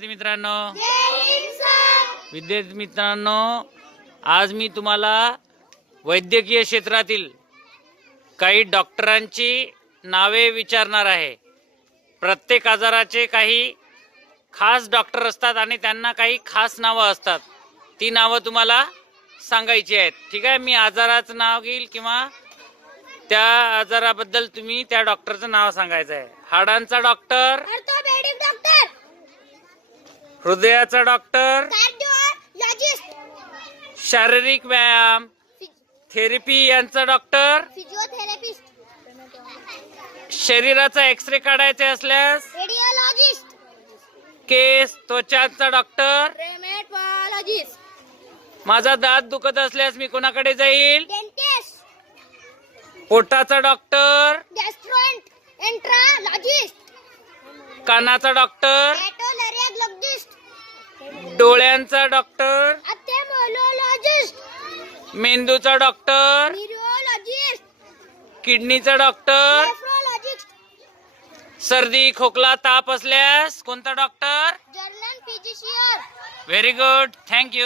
विद्यार्थी मित्रांनो. विद्यार्थी मित्रांनो आज मी तुम्हाला वैद्यकीय क्षेत्रातील काही डॉक्टरांची नावे विचारणार आहे. प्रत्येक आजाराचे काही खास डॉक्टर असतात आणि त्यांना काही खास नावं असतात. ती नावं तुम्हाला सांगायची आहेत. ठीक आहे मी आजाराचं नाव घेईल किंवा त्या आजाराबद्दल तुम्ही त्या डॉक्टरचं नाव सांगायचं आहे. हाडांचा डॉक्टर. हृदयाचा डॉक्टर शारीरिक व्यायाम थेरपी यांचा डॉक्टर फिजिओथेरपिस्ट शरीराचा एक्सरे काढायचे असल्यास रेडिओलॉजिस्ट केस त्वचाचा डॉक्टर माझा दात दुखत असल्यास मी कोणाकडे जाईल? डेंटिस्ट पोटाचा डॉक्टर कानाचा डॉक्टर डोळ्यांचा डॉक्टर. मेंदूचा डॉक्टर. किडनीचा डॉक्टर. सर्दी खोकला ताप असल्यास कोणता डॉक्टर? Very good thank you